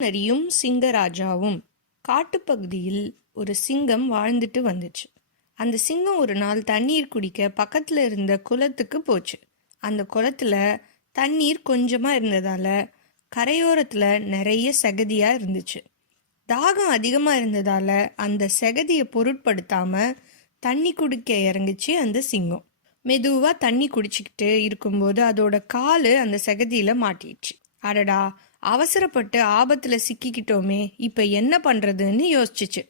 நரியும் சிங்கராஜாவும். காட்டுப்பகுதியில் ஒரு சிங்கம் வாழ்ந்துட்டு வந்துச்சு. அந்த சிங்கம் ஒரு நாள் தண்ணீர் குடிக்க பக்கத்தில் இருந்த குளத்துக்கு போச்சு. அந்த குளத்தில் தண்ணீர் கொஞ்சமாக இருந்ததால் கரையோரத்தில் நிறைய சகதியாக இருந்துச்சு. தாகம் அதிகமாக இருந்ததால் அந்த சகதியை பொருட்படுத்தாமல் தண்ணி குடிக்க இறங்குச்சு அந்த சிங்கம். மெதுவாக தண்ணி குடிச்சிக்கிட்டு இருக்கும்போது அதோட காலு அந்த சகதியில் மாட்டிடுச்சு. அடடா அவசரப்பட்டு ஆபத்துல சிக்கிக்கிட்டோமே இப்ப என்ன பண்றதுன்னு யோசிச்சுச்சு.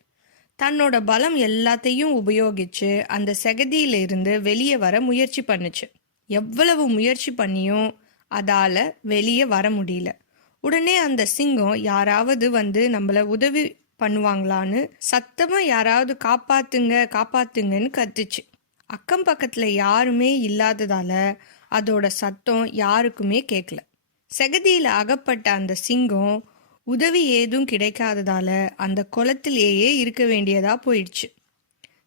தன்னோட பலம் எல்லாத்தையும் உபயோகிச்சு அந்த செகதியில இருந்து வெளியே வர முயற்சி பண்ணுச்சு. எவ்வளவு முயற்சி பண்ணியும் அதால வெளியே வர முடியல. உடனே அந்த சிங்கம் யாராவது வந்து நம்மள உதவி பண்ணுவாங்களான்னு சத்தமா யாராவது காப்பாத்துங்க காப்பாத்துங்கன்னு கத்துச்சு. அக்கம் பக்கத்துல யாருமே இல்லாததால அதோட சத்தம் யாருக்குமே கேட்கல சகதியில் அகப்பட்ட அந்த சிங்கம் உதவி ஏதும் கிடைக்காததால அந்த குளத்திலேயே இருக்க வேண்டியதா போயிடுச்சு.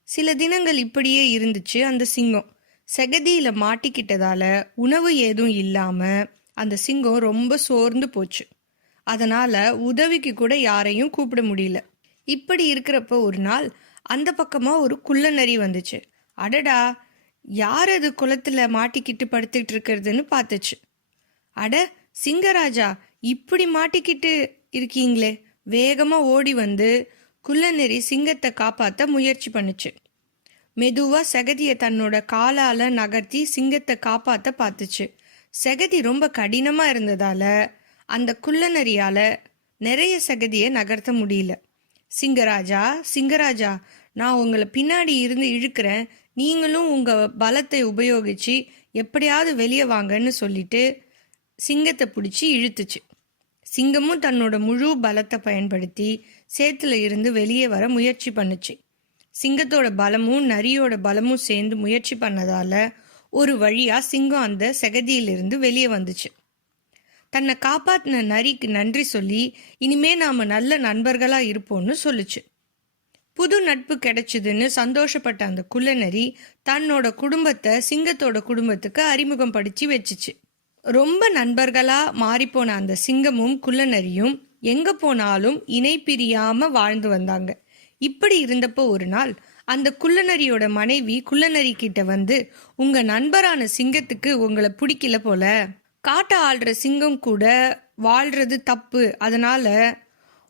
சில தினங்கள் இப்படியே இருந்துச்சு அந்த சிங்கம். செகதியில மாட்டிக்கிட்டதால உணவு ஏதும் இல்லாம அந்த சிங்கம் ரொம்ப சோர்ந்து போச்சு. அதனால உதவிக்கு கூட யாரையும் கூப்பிட முடியல. இப்படி இருக்கிறப்ப ஒரு நாள் அந்த பக்கமா ஒரு குள்ள நரி வந்துச்சு. அடடா யார் அது குளத்துல மாட்டிக்கிட்டு படுத்துட்டு இருக்கிறதுன்னு பார்த்துச்சு. அட சிங்கராஜா இப்படி மாட்டிக்கிட்டு இருக்கீங்களே? வேகமா ஓடி வந்து குள்ளநெறி சிங்கத்தை காப்பாத்த முயற்சி பண்ணுச்சு. மெதுவா செகதிய தன்னோட காலால நகர்த்தி சிங்கத்தை காப்பாத்த பார்த்துச்சு செகதி ரொம்ப கடினமா இருந்ததால அந்த குள்ளநரியால நிறைய செகதியை நகர்த்த முடியல. சிங்கராஜா சிங்கராஜா நான் உங்களை பின்னாடி இருந்து இழுக்கிறேன். நீங்களும் உங்க பலத்தை உபயோகிச்சு எப்படியாவது வெளியே வாங்கன்னு சொல்லிட்டு சிங்கத்தை பிடிச்சி இழுத்துச்சு. சிங்கமும் தன்னோட முழு பலத்தை பயன்படுத்தி சேத்துல இருந்து வெளியே வர முயற்சி பண்ணுச்சு. சிங்கத்தோட பலமும் நரியோட பலமும் சேர்ந்து முயற்சி பண்ணதால ஒரு வழியா சிங்கம் அந்த செகதியிலிருந்து வெளியே வந்துச்சு. தன்னை காப்பாத்தின நரிக்கு நன்றி சொல்லி இனிமே நாம நல்ல நண்பர்களா இருப்போம்னு சொல்லுச்சு. புது நட்பு கிடைச்சதுன்னு சந்தோஷப்பட்ட அந்த குள்ளநரி தன்னோட குடும்பத்தை சிங்கத்தோட குடும்பத்துக்கு அறிமுகம் படிச்சு வச்சுச்சு. ரொம்ப நண்பர்களா மாறிப்போன அந்த சிங்கமும் குள்ளநரியும் எங்க போனாலும் இணை பிரியாம வாழ்ந்து வந்தாங்க. இப்படி இருந்தப்போ ஒரு நாள் அந்த குள்ளநரியோட மனைவி குள்ளநரி கிட்ட வந்து உங்க நண்பரான சிங்கத்துக்கு உங்களை பிடிக்கல போல. காட்ட ஆள்ற சிங்கம் கூட வாழ்றது தப்பு. அதனால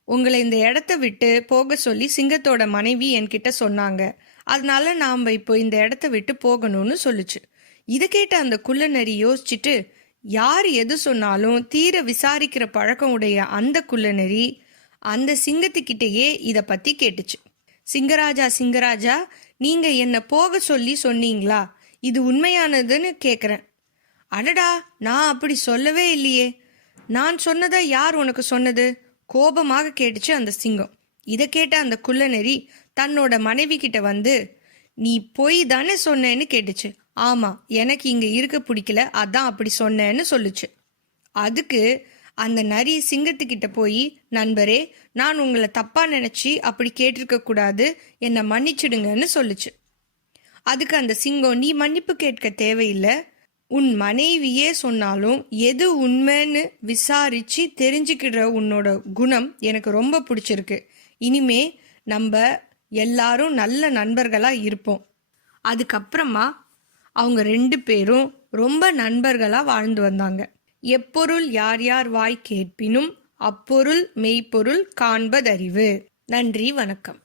உங்களை இந்த இடத்த விட்டு போக சொல்லி சிங்கத்தோட மனைவி என்கிட்ட சொன்னாங்க. அதனால நாம் இப்போ இந்த இடத்த விட்டு போகணும்னு சொல்லுச்சு. இதை கேட்ட அந்த குள்ளநரி யோசிச்சுட்டு யார் எது சொன்னாலும் தீர விசாரிக்கிற பழக்கம் உடைய அந்த குள்ளநரி அந்த சிங்கத்துக்கிட்டேயே இதை பத்தி கேட்டுச்சு. சிங்கராஜா சிங்கராஜா நீங்க என்ன போக சொல்லி சொன்னீங்களா? இது உண்மையானதுன்னு கேக்குறேன். அடடா நான் அப்படி சொல்லவே இல்லையே. நான் சொன்னதை யார் உனக்கு சொன்னது? கோபமாக கேட்டுச்சு அந்த சிங்கம். இதை கேட்ட அந்த குள்ளநெறி தன்னோட மனைவி கிட்ட வந்து நீ பொய் தானே சொன்னேன்னு கேட்டுச்சு. ஆமா எனக்கு இங்க இருக்க பிடிக்கல அதான் அப்படி சொன்னேன்னு சொல்லுச்சு. அதுக்கு அந்த நரி சிங்கத்துக்கிட்ட போய் நண்பரே நான் உங்களை தப்பா நினைச்சு அப்படி கேட்டிருக்க கூடாது என்னை மன்னிச்சிடுங்கன்னு சொல்லுச்சு. அதுக்கு அந்த சிங்கம் நீ மன்னிப்பு கேட்க தேவையில்லை. உன் மனைவியே சொன்னாலும் எது உண்மைன்னு விசாரிச்சு தெரிஞ்சுக்கிற உன்னோட குணம் எனக்கு ரொம்ப பிடிச்சிருக்கு. இனிமே நம்ம எல்லாரும் நல்ல நண்பர்களா இருப்போம். அதுக்கப்புறமா அவங்க ரெண்டு பேரும் ரொம்ப நண்பர்களா வாழ்ந்து வந்தாங்க. எப்பொருள் யார் யார் வாய் கேட்பினும் அப்பொருள் மெய்ப்பொருள் காண்பதறிவு. நன்றி வணக்கம்.